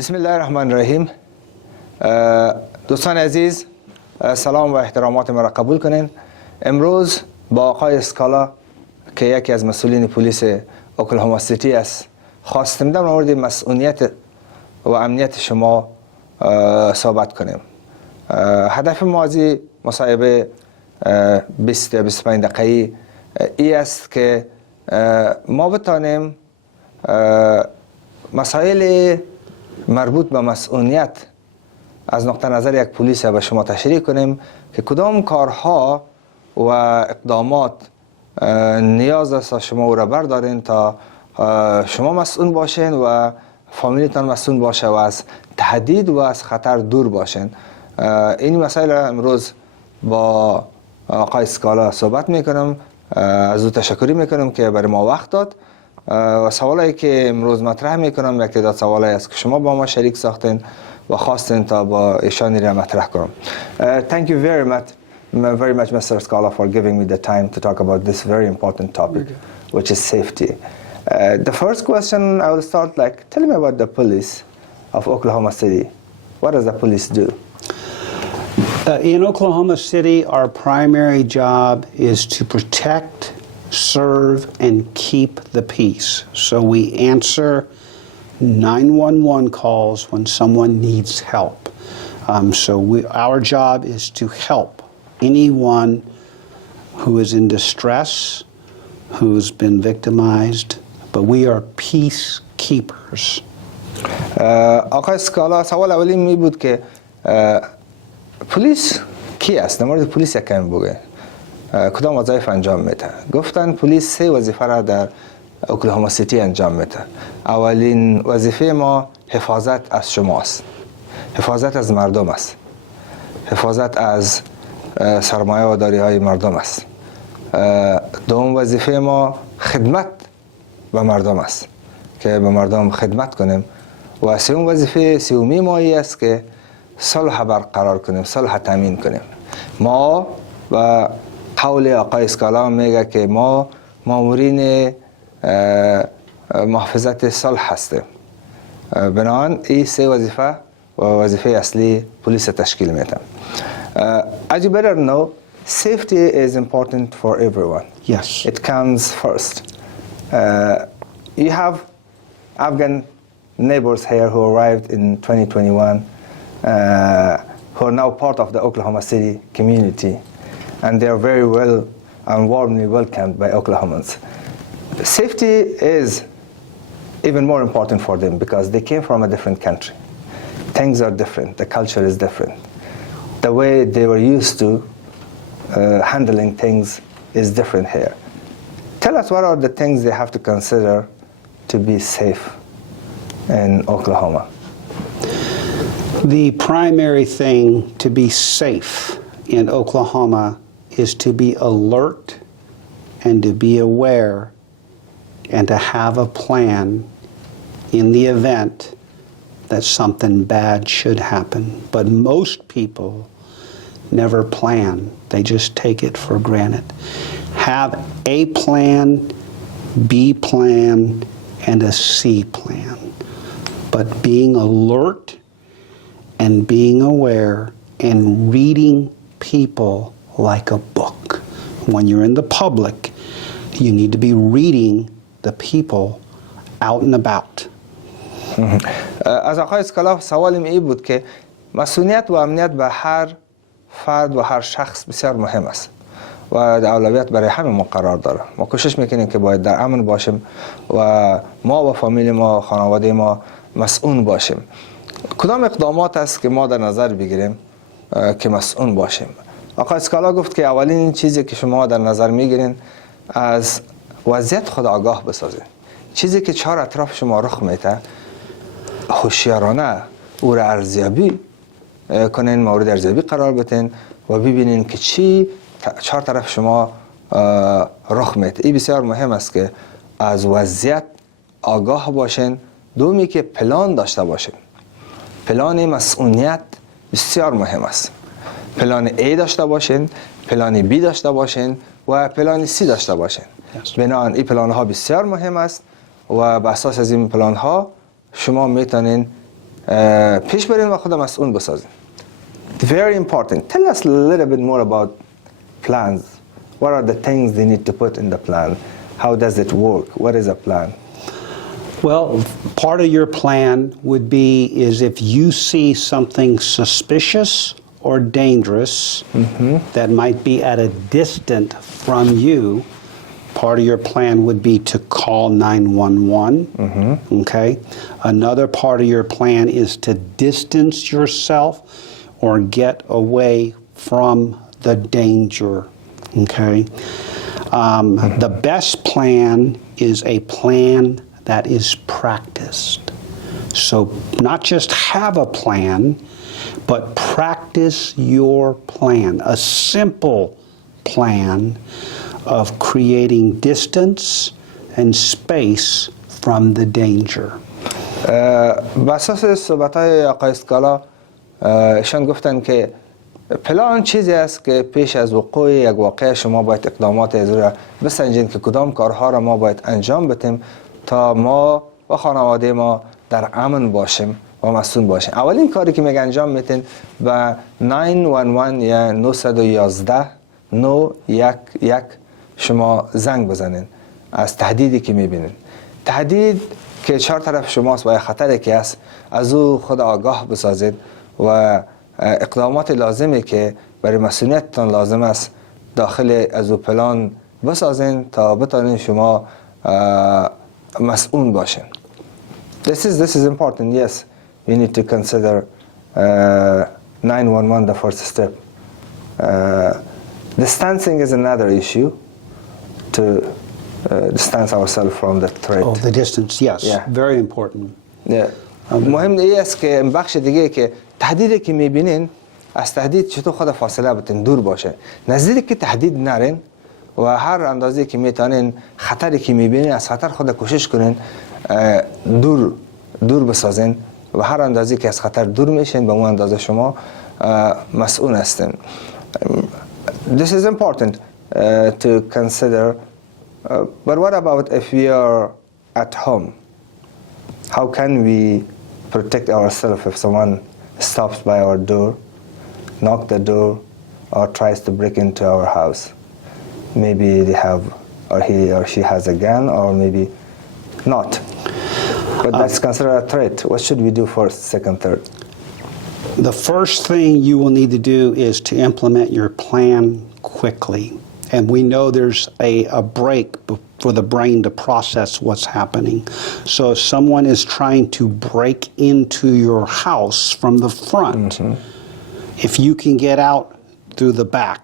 بسم الله الرحمن الرحیم. دوستان عزیز، سلام و احترامات ما را قبول کنین. امروز با آقای اسکالا که یکی از مسئولین پلیس اوکلاهوما سیتی است خواستیم در مورد مصونیت و امنیت شما صحبت کنیم. هدف ما از مصاحبه 20 یا 25 دقیقی ای است که ما بتانیم مسائل مربوط به مصونیت از نقطه نظر یک پلیس به شما تشریح کنیم که کدام کارها و اقدامات نیاز است شما او را بردارین تا شما مسئول باشین و فامیلتان مسئول باشه و از تهدید و از خطر دور باشین. این مسائل را امروز با آقای اسکالا صحبت میکنم. از او تشکری میکنم که برای ما وقت داد و سوالایی که امروز مطرح میکنم یک تعداد سوالایی است که شما با ما شریک ساختین و خواستین تا با ایشان را مطرح کنم. Thank you very much Mr. Scala for giving me the time to talk about this very important topic, which is safety. The first question I will start tell me about the police of Oklahoma City. What does the police do? In Oklahoma City, our primary job is to protect, serve, and keep the peace. So we answer 911 calls when someone needs help. Our job is to help anyone who is in distress, who's been victimized, but we are peacekeepers. آقای اسکالا، سوال اولی می بود که پلیس کی است؟ در مورد پلیس یکم بگه. کدام وظایف انجام میده؟ گفتن پلیس 3 وظیفه را در اوکلاهوما سیتی انجام میده. اولین وظیفه ما حفاظت از شماست. حفاظت از مردم است. حفاظت از سرمایه و داری های مردم است. دوم وظیفه ما خدمت به مردم است که به مردم خدمت کنیم. و سوم وظیفه سومی ما است که صلح برقرار کنیم، صلح تامین کنیم. ما و قول آقای اسکالا میگه که ما مامورین محافظت صلح هستیم. بنابراین این 3 وظیفه و وظیفه اصلی پلیس تشکیل میده. As you better know, safety is important for everyone. Yes. It comes first. You have Afghan neighbors here who arrived in 2021 who are now part of the Oklahoma City community, and they are very well and warmly welcomed by Oklahomans. Safety is even more important for them because they came from a different country. Things are different, the culture is different. The way they were used to handling things is different here. Tell us, what are the things they have to consider to be safe in Oklahoma? The primary thing to be safe in Oklahoma is to be alert and to be aware and to have a plan in the event that something bad should happen. But most people never plan. They just take it for granted. Have A plan, B plan, and a C plan. But being alert and being aware and reading people like a book. When you're in the public, you need to be reading the people out and about. از آقای اسکالا سوالم این بود که مصونیت و امنیت به هر فرد و هر شخص بسیار مهم است و اولویت برای همه ما قرار داره. ما کوشش میکنیم که باید در امن باشیم و ما و فامیل ما، خانواده ما مسئول باشیم. کدام اقدامات است که ما در نظر بگیریم که مسئول باشیم؟ آقای اسکالا گفت که اولین چیزی که شما در نظر میگیرین از وضعیت خود آگاه بسازین. چیزی که 4 اطراف شما رخ میده هوشیارانه او را ارزیابی کنین، مورد ارزیابی قرار بدین و ببینین که چی 4 طرف شما رخ میده. این بسیار مهم است که از وضعیت آگاه باشین. دومی که پلان داشته باشین. پلان مسئولیت بسیار مهم است. پلان A داشته باشین، پلان B داشته باشین و پلان C داشته باشین. بنابراین این پلان ها بسیار مهم است و بر اساس از این پلان ها شما میتونین پیش برین و خود مسئول بسازین. Very important. Tell us a little bit more about plans. What are the things they need to put in the plan? How does it work? What is a plan? Well, part of your plan would be is if you see something suspicious or dangerous that might be at a distance from you, part of your plan would be to call 911. Okay? Another part of your plan is to distance yourself or get away from the danger. Okay? The best plan is a plan that is practiced. So not just have a plan, but practice your plan. A simple plan of creating distance and space from the danger. بساس صحبت‌های آقای اسکالا ایشان گفتن که پلان چیزی است که پیش از وقوع یک واقعه شما باید اقدامات از را بسنجین که کدام کارها را ما باید انجام بدیم تا ما و خانواده ما در امن باشیم و مسئول باشیم. اولین کاری که میگه انجام میتین به 911 یا 911 911 شما زنگ بزنین از تهدیدی که میبینین. تهدید که چهار طرف شماست و خطری که است از او خود آگاه بسازید و اقدامات لازمی که برای مسئولیتتان لازم است داخل از او پلان بسازین تا بتانین شما مسئول باشین. This is important. Yes, we need to consider 911 the first step. Distancing is another issue to distance ourselves from the threat. Oh, the distance, yes, Yeah. very important. مهم این است که بخش دیگه که تهدیدی که میبینین از تهدید چطور خود فاصله بتین دور باشه. نزدیک که تهدید نرین و هر اندازه که میتونین خطری که میبینین از خطر خود کوشش کنین دور بسازین و هر اندازه که از خطر دور میشین به اون اندازه شما مسئول هستین. This is important to consider. But what about if we are at home? How can we protect ourselves if someone stops by our door, knock the door, or tries to break into our house? Maybe they have, or he or she has a gun, or maybe not. But that's considered a threat. What should we do first, second, third? The first thing you will need to do is to implement your plan quickly. And we know there's a break for the brain to process what's happening. So if someone is trying to break into your house from the front, if you can get out through the back,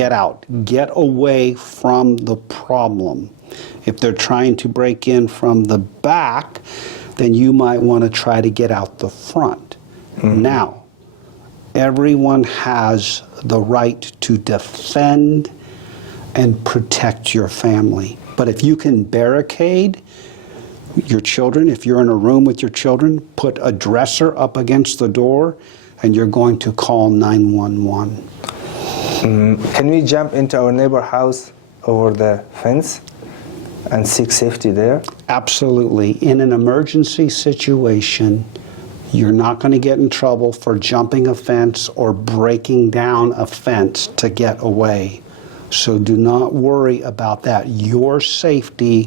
get out. Get away from the problem. If they're trying to break in from the back, then you might want to try to get out the front. Now, everyone has the right to defend and protect your family. But if you can barricade your children, if you're in a room with your children, put a dresser up against the door and you're going to call 911. Can we jump into our neighbor house over the fence and seek safety there? Absolutely. In an emergency situation, you're not going to get in trouble for jumping a fence or breaking down a fence to get away. So do not worry about that. Your safety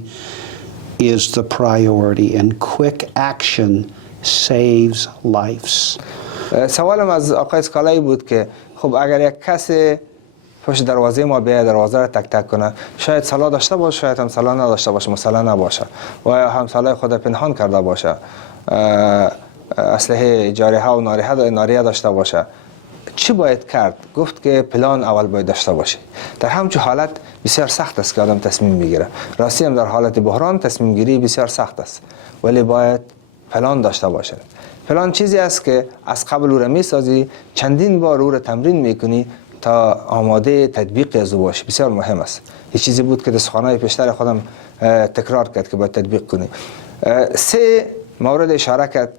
is the priority, and quick action saves lives. سوالم از آقای اسکالایی بود که خب اگر یک کسی پشت دروازه ما بیاید دروازه را تک تک کنه شاید سلاح داشته باشه شاید هم سلاح نداشته باشه مسلح نباشه و یا هم سلاح خود پنهان کرده باشه اسلحه جارحه و ناریه داشته باشه چی باید کرد؟ گفت که پلان اول باید داشته باشه. در همچون حالت بسیار سخت است که آدم تصمیم میگیره. راستی هم در حالت بحران تصمیم گیری بسیار سخت است. ولی باید پلان داشته باشه. پلان چیزی است که از قبل او را میسازی، چندین بار او را تمرین میکنی تا آماده تطبیق از او باشی. بسیار مهم است. یه چیزی بود که در سخنهای پیشتر خودم تکرار کرد که باید تطبیق کنی. 3 مورد اشاره کرد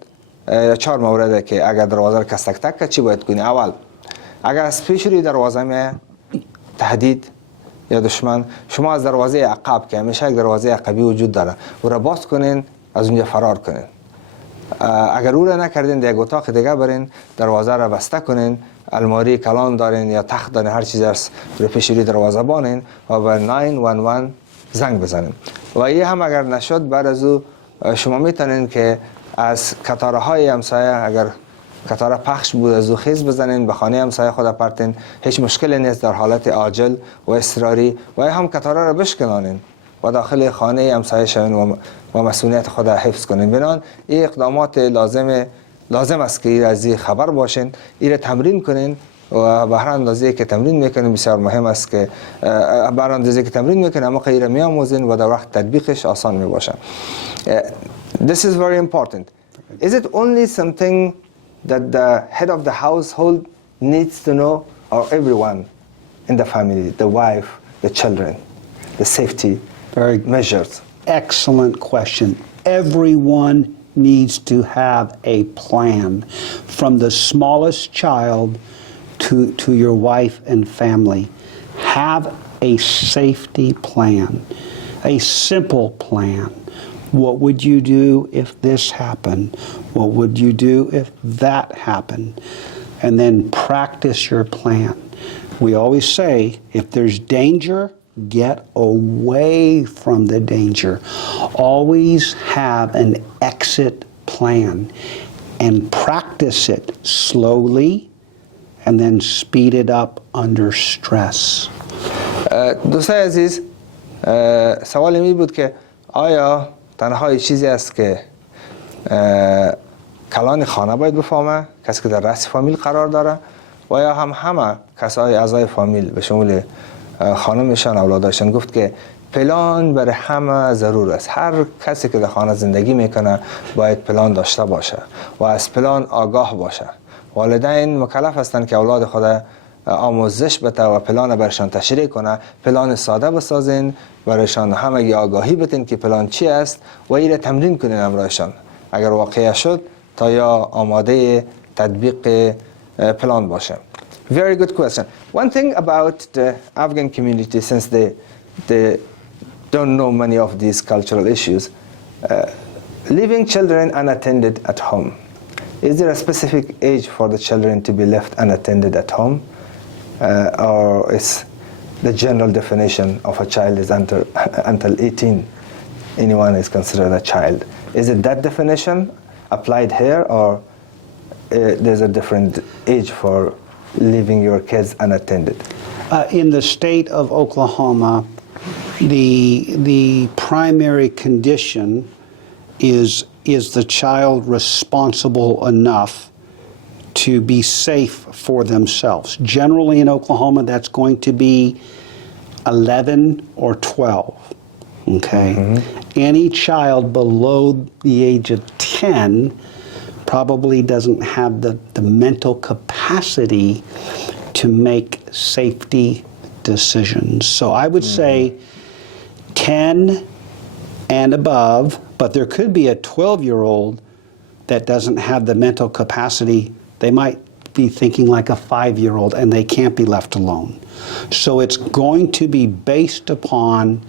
یا 4 مورده که اگر دروازه را کس تک تک کرد چی باید کنی؟ اول اگر از پیش روی دروازه می تهدید یا دشمن شما از دروازه عقب که همیشه یک دروازه عقبی وجود داره او را باز کنین از اونجا فرار کنین اگر او را نکردین در یک اتاق دیگه برین، دروازه را بسته کنین، الماری کلان دارین یا تخت دارین، هر چیز است رو پیش روی دروازه بانین و به 911 زنگ بزنین. و این هم اگر نشد، بعد از او شما میتونین که از کتاره های همسایه، اگر کتاره پخش بود، از او خیز بزنین، به خانه همسایه خود پرتین، هیچ مشکلی نیست در حالت عاجل و اضطراری، و هم کتاره را بشکنانین و داخل خانه همسایه شوین و مصونیت خود حفظ کنین. بنان این اقدامات لازم است که از این خبر باشین، این را تمرین کنین و به هر اندازه که تمرین میکنین بسیار مهم است که به هر اندازه که تمرین میکنین اما غیر میآموزین و در وقت تطبیقش آسان میباشن. This is very important. Is it only something that the head of the household needs to know, or everyone in the family, the wife, the children, the safety measures? Excellent question. Everyone needs to have a plan, from the smallest child to your wife and family. Have a safety plan, a simple plan. What would you do if this happened? What would you do if that happened? And then practice your plan. We always say, if there's danger, get away from the danger. Always have an exit plan and practice it slowly and then speed it up under stress. دوستای عزیز، سوال می بود که آیا تنها چیزی است که کلان خانه باید بفهمه، کسی که در رأس فامیل قرار داره، و یا همه کسای اعضای فامیل به شمول خانمشان، اولادشان؟ گفت که پلان برای همه ضرور است. هر کسی که در خانه زندگی میکنه باید پلان داشته باشه و از پلان آگاه باشه. والدین مکلف هستند که اولاد خود آموزش بده و پلان برشان تشریح کنه، پلان ساده بسازین، برایشان همه آگاهی بدین که پلان چی است و این تمرین کنین امرایشان. اگر واقعا شد تا یا آماده تطبیق پلان باشه. Very good question. One thing about the Afghan community, since they don't know many of these cultural issues, leaving children unattended at home. Is there a specific age for the children to be left unattended at home? Or is the general definition of a child is until 18, anyone is considered a child? Is it that definition applied here, or there's a different age for leaving your kids unattended? In the state of Oklahoma, the primary condition is the child responsible enough to be safe for themselves. Generally in Oklahoma, that's going to be 11 or 12. Okay? Mm-hmm. Any child below the age of 10 probably doesn't have the mental capacity to make safety decisions. So I would say 10 and above, but there could be a 12-year-old that doesn't have the mental capacity. They might be thinking like a 5-year-old, and they can't be left alone. So it's going to be based upon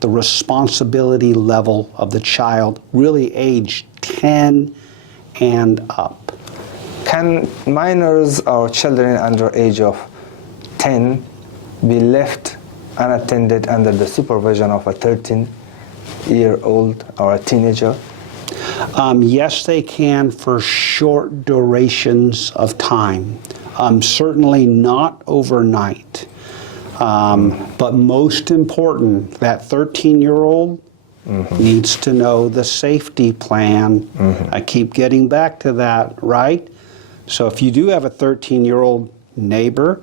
the responsibility level of the child, really age 10 and up. Can minors or children under age of 10 be left unattended under the supervision of a 13-year-old or a teenager? Yes, they can for short durations of time. Certainly not overnight. But most important, that 13-year-old needs to know the safety plan. I keep getting back to that, right? So if you do have a 13-year-old neighbor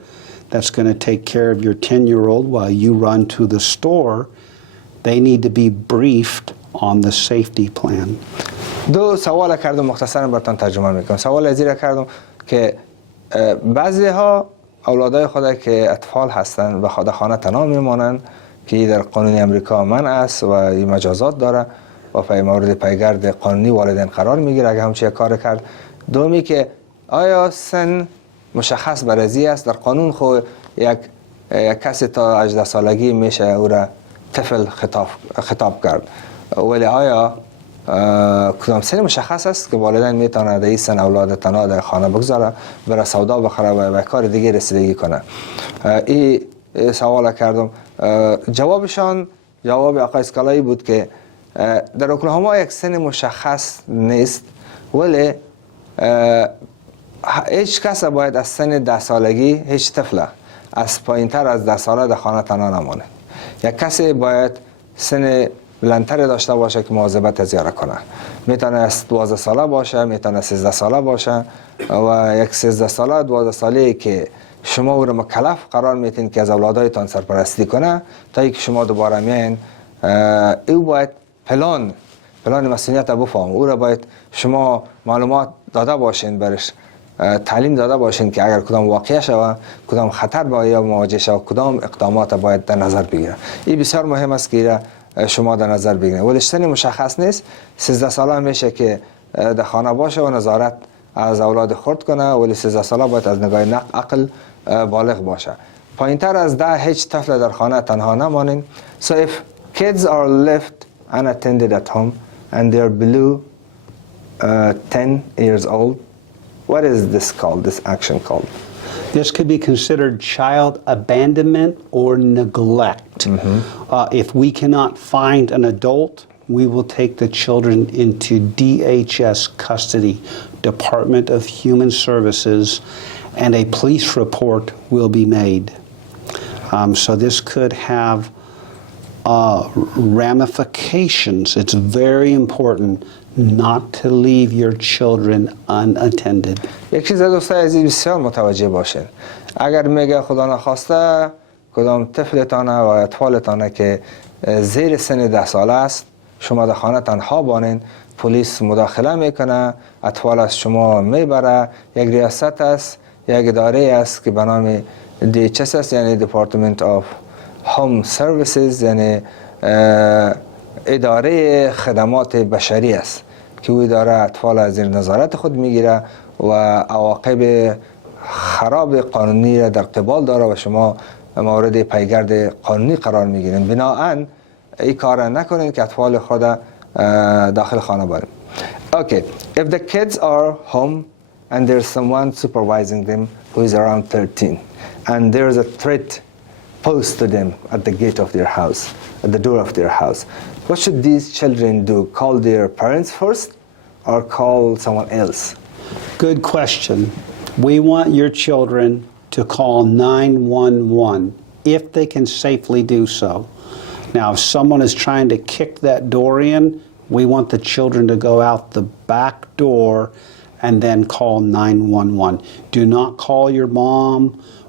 that's going to take care of your 10-year-old while you run to the store, they need to be briefed on the safety plan. دو سوال کردم، مختصرا براتون ترجمه میکنم. سوال از این کردم که بعضی ها اولادای خود که اطفال هستند و خود خانه تنها میمانند که در قانون امریکا منع است و این مجازات داره و پای مورد پیگرد قانونی والدین قرار میگیره اگه همچین کار کرد. دومی که آیا سن مشخص برازی است؟ در قانون خود یک کسی تا 18 سالگی میشه او را طفل خطاب کرد، ولی آیا کدام سن مشخص است که والدین میتونه در این سن اولاد تنها در خانه بگذاره، برای سودا بخره و کار دیگه رسیدگی کنه. این سوال کردم. جوابشان جواب آقای اسکالایی بود که در اوکلاهاما یک سن مشخص نیست، ولی هیچ کس باید از سن 10 سالگی، هیچ طفل از پایینتر از 10 ساله در خانه تنها نمانه. یک کسی باید سن بلندتر داشته باشه که مواظبت از یاره کنه. میتونه 12 ساله باشه، میتونه 13 ساله باشه و یک 13 ساله 12 ساله که شما او را مکلف قرار میتین که از اولادایتان سرپرستی کنه تا اینکه شما دوباره میاین، او باید پلان مصونیت بفهم. او را باید شما معلومات داده باشین، برش تعلیم داده باشین که اگر کدام واقعه شوه، کدام خطر باید مواجه شوه، کدام اقدامات باید در نظر بگیره. این بسیار مهم است که شما در نظر بگیرید. ولی سن مشخص نیست. 13 ساله میشه که در خانه باشه و نظارت از اولاد خرد کنه، ولی 13 ساله باید از نگاه عقل بالغ باشه. پایینتر از 10 هیچ طفل در خانه تنها نمانین. So if kids are left unattended at home and they're below 10 years old, what is this called, this action called? This could be considered child abandonment or neglect. If we cannot find an adult, we will take the children into DHS custody, Department of Human Services, and a police report will be made. So this could have ramifications. It's very important not to leave your children unattended. یک چیز دوستای عزیز بسیار متوجه باشین. اگر میگه خدا نخواسته کدام طفلتانه و اطفالتانه که زیر سن 10 ساله است شما در خانه تنها بانین، پلیس مداخله میکنه، اطفال از شما میبره. یک ریاست است، یک اداره است که به نام DHS است، یعنی Department of Home Services، یعنی اداره خدمات بشری است که او اداره اطفال از زیر نظارت خود میگیره و عواقب خراب قانونی را در قبال داره و شما مورد پیگرد قانونی قرار میگیرین. بنابراین این کار نکنین که اطفال خود داخل خانه بارین. Okay, if the kids are home and there's someone supervising them who is around 13 and there's a threat posed to them at the gate of their house, at the door of their house, what should these children do? Call their parents first or call someone else? Good question. We want your children to call 911 if they can safely do so. Now, if someone is trying to kick that door in, we want the children to go out the back door and then call 911. Do not call your mom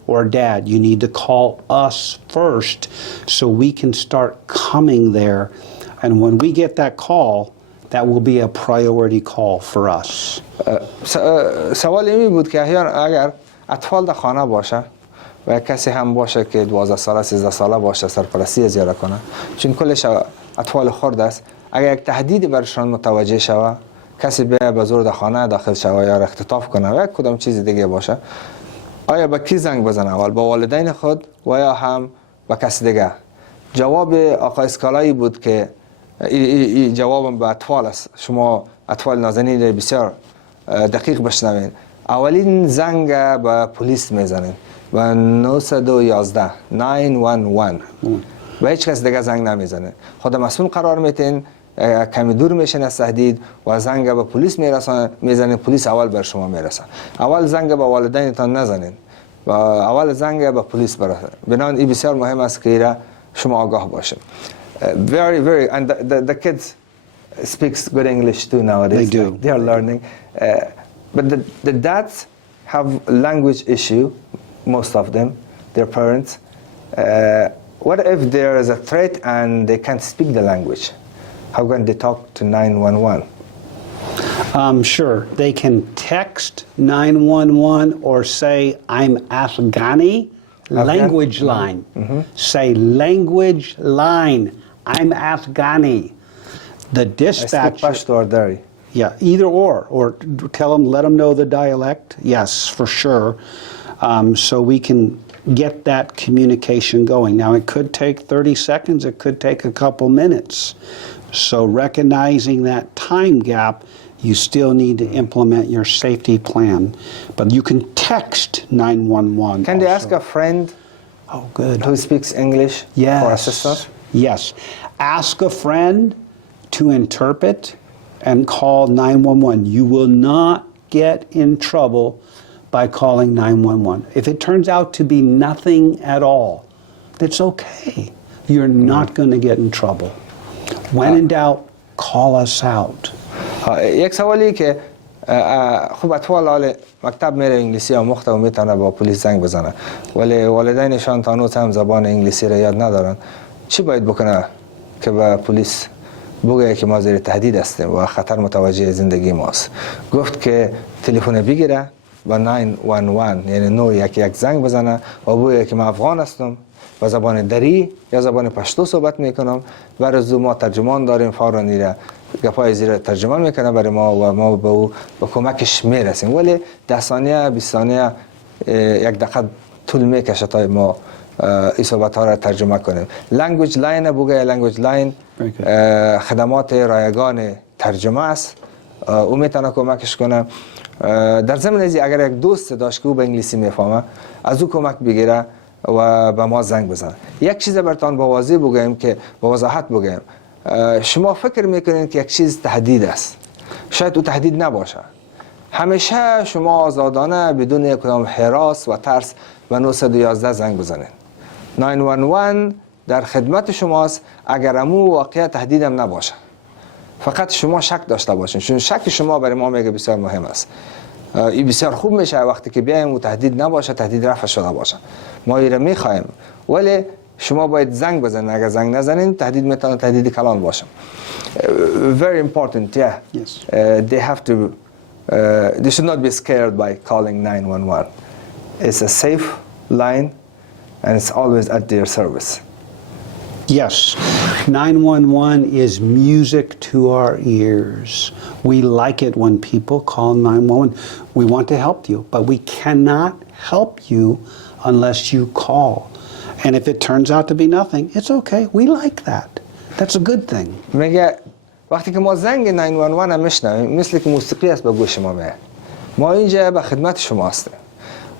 or dad. You need to call us first so we can start coming there. And when we get that call, that will be a priority call for us. سوال اینی بود که اگر اطفال در خانه باشه و کسی هم باشه که 12 ساله 13 ساله باشه سرپرستی زیاره کنه، چون کلش اطفال خرد است، اگر یک تهدیدی برشان متوجه شوه، کسی به زور در خانه داخل شوه یا اختطاف کنه و کدام چیز دیگه باشه، آیا به کی زنگ بزنه؟ اول با والدین خود و یا هم به کسی دیگه؟ جواب آقای اسکالایی بود که جوابم به اطفال است. شما اطفال نازنین بسیار دقیق بشنوین. اولین زنگ به پلیس میزنین و 911 911 و هیچ کس دیگه زنگ نمیزنه. خود مسئول قرار میتین، کمی دور میشین از تهدید و زنگ به پلیس میزنین. پلیس اول بر شما میرسه. اول زنگ به والدینتان نزنین و اول زنگ به پلیس برسه. بنابراین این بسیار مهم است که شما آگاه باشین. Very, and the kids speaks good English too nowadays. They do. They are learning. But the dads have language issue, most of them, their parents. What if there is a threat and they can't speak the language? How can they talk to 911? Sure. They can text 911 or say, I'm Afghani, language line. Say, language line, I'm Afghani. The dispatcher... I speak Pashto or Dari. Yeah, either or tell them, let them know the dialect. Yes, for sure. So we can get that communication going. Now, it could take 30 seconds. It could take a couple minutes. So recognizing that time gap, you still need to implement your safety plan. But you can text 911. Can they also. ask a friend Oh, good. who speaks English for assistance? Yes. Ask a friend to interpret and call 911. You will not get in trouble by calling 911. If it turns out to be nothing at all, that's okay. You're not going to get in trouble. When in doubt, call us out. یک سوالی که خوب اطفال حال مکتب میره انگلیسی آموخته و میتونه با پلیس زنگ بزنه ولی والدینشان تا هنوز هم زبان انگلیسی را یاد ندارن چی باید بکنه که به پلیس بگه که ما زیر تهدید هستیم و خطر متوجه زندگی ماست؟ گفت که تلفن بگیره با 911 یعنی 911 زنگ بزنه و بگه که من افغان هستم و زبان دری یا زبان پشتو صحبت میکنم و رزو ما ترجمان داریم فورا نیره گپای زیر ترجمه میکنه برای ما و ما به او به کمکش میرسیم ولی 10 ثانیه 20 ثانیه یک دقیقه طول میکشه تا ما این صحبت ها را ترجمه کنیم. لنگویج لاین بگه لنگویج لاین خدمات رایگان ترجمه است او میتونه کمکش کنه. در ضمن ازی اگر یک دوست داشت که او به انگلیسی میفهمه از او کمک بگیره و به ما زنگ بزنه. یک چیز براتون با واضح بگم که با وضاحت بگم شما فکر میکنید که یک چیز تهدید است شاید او تهدید نباشه همیشه شما آزادانه بدون یک کدام هراس و ترس و 911 زنگ بزنید 911 در خدمت شماست اگر امو واقعا تهدید هم نباشه فقط شما شک داشته باشین چون شک شما برای ما میگه بسیار مهم است این بسیار خوب میشه وقتی که بیایم و تهدید نباشه تهدید رفع شده باشه ما این را میخوایم ولی شما باید زنگ بزنید اگر زنگ نزنید تهدید میتونه تهدید کلان باشه very important they have to they should not be scared by calling 911 it's a safe line and it's always at their service. Yes, 911 is music to our ears. We like it when people call 911. We want to help you, but we cannot help you unless you call. And if it turns out to be nothing, it's okay. We like that. That's a good thing. میگه وقتی که ما زنگ 911 هم میشنویم مثل که موسیقی است به گوش ما میاد. ما اینجا به خدمت شما هستیم.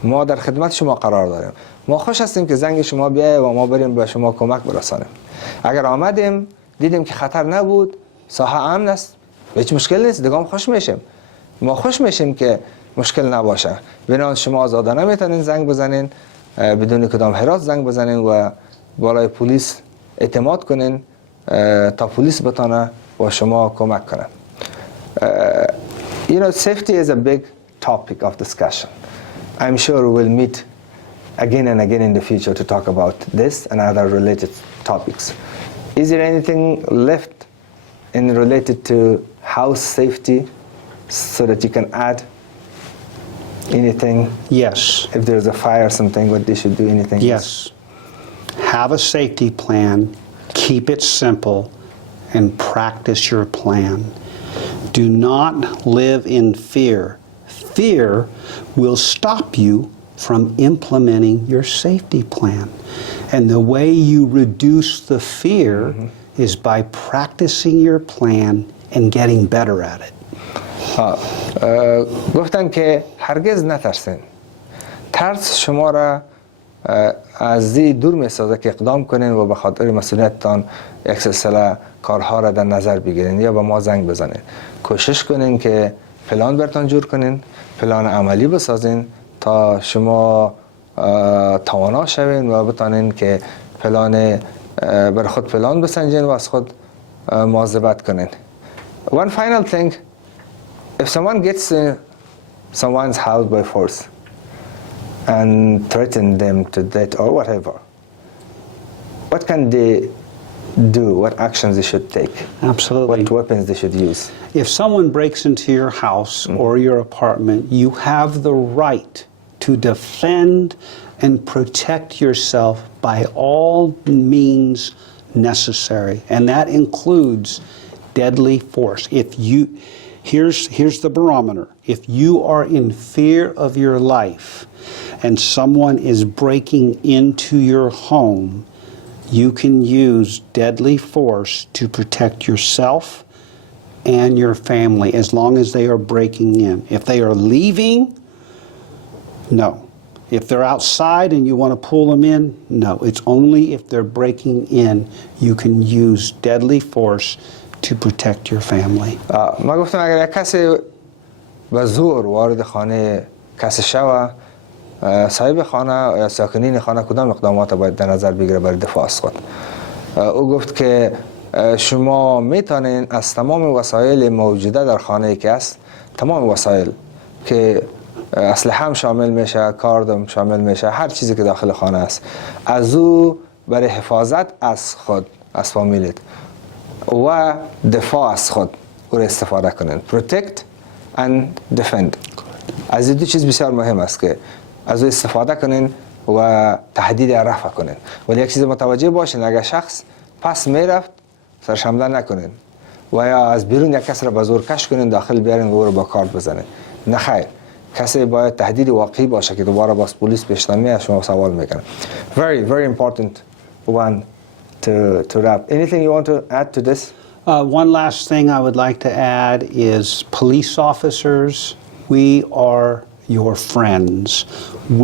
ما در خدمت شما قرار داریم. ما خوش هستیم که زنگ شما بیاید و ما بریم به شما کمک برسانیم. اگر آمدیم دیدیم که خطر نبود، ساحه امن است، هیچ مشکل نیست، دیگه هم خوش میشیم. ما خوش میشیم که مشکل نباشه. بنابراین شما آزادانه میتونین زنگ بزنین، بدون کدام حراس زنگ بزنین و بالای پلیس اعتماد کنین تا پلیس بتونه و شما کمک کنه. You know, safety is a big topic of discussion. I'm sure we'll meet again and again in the future to talk about this and other related topics. Is there anything left in related to house safety so that you can add anything? Yes. If there's a fire or something, what they should do, anything? Yes. Have a safety plan, keep it simple, and practice your plan. Do not live in fear. Fear will stop you from implementing your safety plan. And the way you reduce the fear is by practicing your plan and getting better at it. گفتن که هرگز نترسین. ترس شما را از دی دور میسازه که اقدام کنین و به خاطر مسئولیتتان یک سلسله کارها را در نظر بگیرین یا به ما زنگ بزنین. کوشش کنین که پلان برتان جور کنین، پلان عملی بسازین تا شما توانا شوین و بتانین که پلان بر خود پلان بسنجین و از خود مواظبت کنین. One final thing, if someone gets in someone's house by force and threaten them to death or whatever, what can they do? What actions they should take? Absolutely. What weapons they should use? If someone breaks into your house or your apartment, you have the right to defend and protect yourself by all means necessary, and that includes deadly force. Here's the barometer. If you are in fear of your life and someone is breaking into your home, you can use deadly force to protect yourself and your family as long as they are breaking in. If they are leaving, no. If they're outside and you want to pull them in, no. It's only if they're breaking in you can use deadly force to protect your family. ما گفتم اگر یک کسی به زور وارد خانه کسی شوه، صاحب خانه یا ساکنین خانه کدام اقدامات باید در نظر بگیره برای دفاع از خود؟ او گفت که شما میتونین از تمام وسایل موجوده در خانه که است، تمام وسایل که اسلحه هم شامل میشه، کاردم شامل میشه، هر چیزی که داخل خانه است، از او برای حفاظت از خود، از فامیلیت و دفاع از خود او را استفاده کنین. Protect and defend. از این دو چیز بسیار مهم است که از او استفاده کنین و تهدید رفع کنین. ولی یک چیز متوجه باشین، اگر شخص پس میرفت سرش حمله نکنین و یا از بیرون یک کس را به زور کش کنین داخل بیارین و او را با کارت بزنین. نه خیر، کسی باید تهدید واقعی باشه که دوباره باز پلیس پیشتن میاد شما سوال میکنه. Very, very important one to wrap. Anything you want to add to this? One last thing I would like to add is police officers, we are your friends.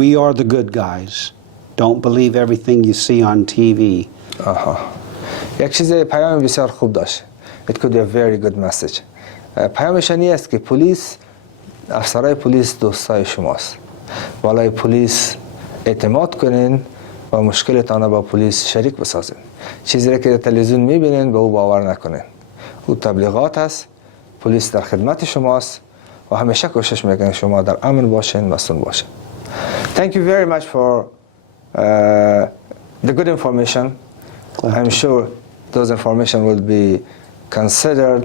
We are the good guys. Don't believe everything you see on TV. یک چیز پیام بسیار خوب داشت. It could be a very good message. پیامش این است که پلیس، افسرهای پلیس دوستای شماست. بالای پلیس اعتماد کنین و مشکلتان با پلیس شریک بسازین. چیزی را که در تلویزیون میبینین به او باور نکنین. او تبلیغات است، پلیس در خدمت شماست و همیشه کوشش میکنه شما در امن باشین، مسئول باشین. Thank you very much for the good information. I'm sure those information will be considered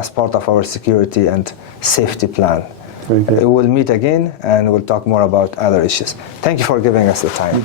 as part of our security and safety plan. We'll meet again and we'll talk more about other issues. Thank you for giving us the time.